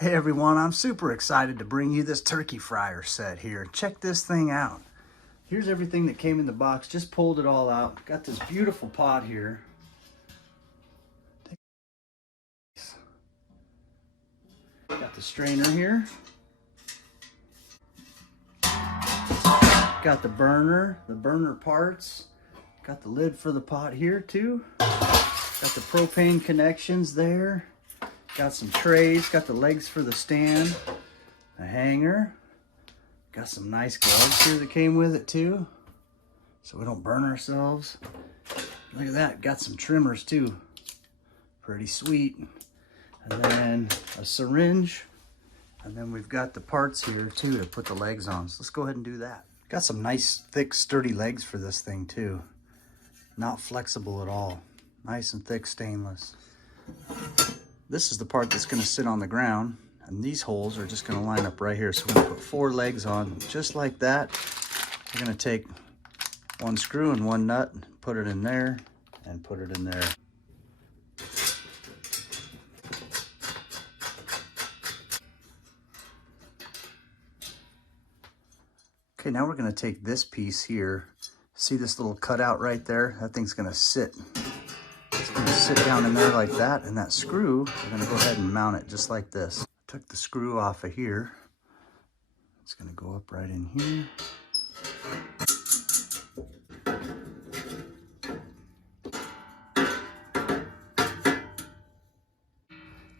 Hey everyone, I'm super excited to bring you this turkey fryer set here. Check this thing out. Here's everything that came in the box, just pulled it all out. Got this beautiful pot here. Got the strainer here. Got the burner parts. Got the lid for the pot here too. Got the propane connections there. Got some trays, got the legs for the stand, a hanger. Got some nice gloves here that came with it too, so we don't burn ourselves. Look at that, got some trimmers too. Pretty sweet. And then a syringe. And then we've got the parts here too to put the legs on. So let's go ahead and do that. Got some nice, thick, sturdy legs for this thing too. Not flexible at all. Nice and thick stainless. This is the part that's going to sit on the ground, and these holes are just going to line up right here. So we're going to put 4 legs on just like that. We're going to take one screw and one nut, put it in there, and put it in there. Okay, now we're going to take this piece here. See this little cutout right there? That thing's going to sit. It's going to sit down in there like that, and that screw, we're going to go ahead and mount it just like this. Took the screw off of here. It's going to go up right in here.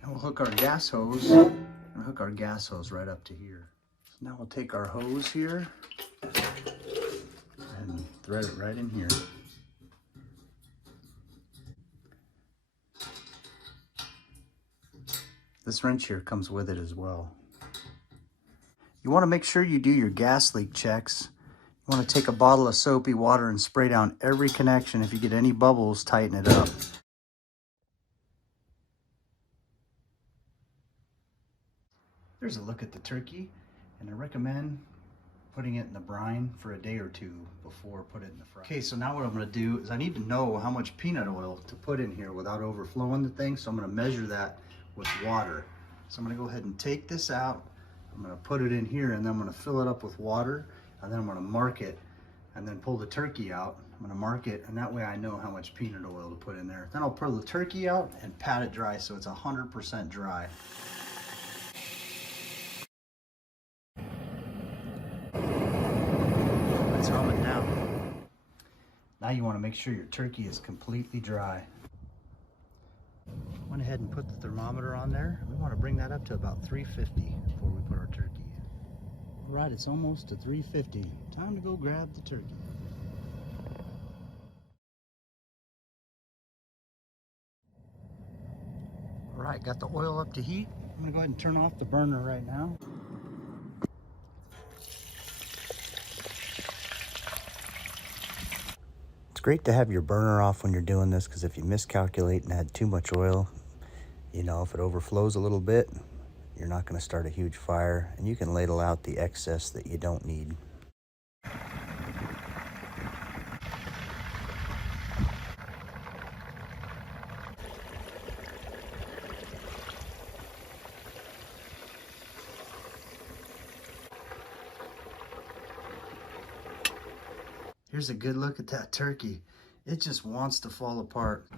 And we'll hook our gas hose. And hook our gas hose right up to here. So now we'll take our hose here and thread it right in here. This wrench here comes with it as well. You want to make sure you do your gas leak checks. You want to take a bottle of soapy water and spray down every connection. If you get any bubbles, tighten it up. There's a look at the turkey, and I recommend putting it in the brine for a day or two before putting it in the fryer. Okay, so now what I'm going to do is I need to know how much peanut oil to put in here without overflowing the thing, so I'm going to measure that with water. So I'm going to go ahead and take this out. I'm going to put it in here, and then I'm going to fill it up with water, and then I'm going to mark it, and then pull the turkey out. I'm going to mark it, and that way I know how much peanut oil to put in there. Then I'll pull the turkey out and pat it dry so it's 100% dry. Let's hum it down. Now you want to make sure your turkey is completely dry. Went ahead and put the thermometer on there. We want to bring that up to about 350 before we put our turkey in. All right, it's almost to 350. Time to go grab the turkey. All right, got the oil up to heat. I'm gonna go ahead and turn off the burner right now. It's great to have your burner off when you're doing this, because if you miscalculate and add too much oil, you know, if it overflows a little bit, you're not going to start a huge fire, and you can ladle out the excess that you don't need. Here's a good look at that turkey. It just wants to fall apart.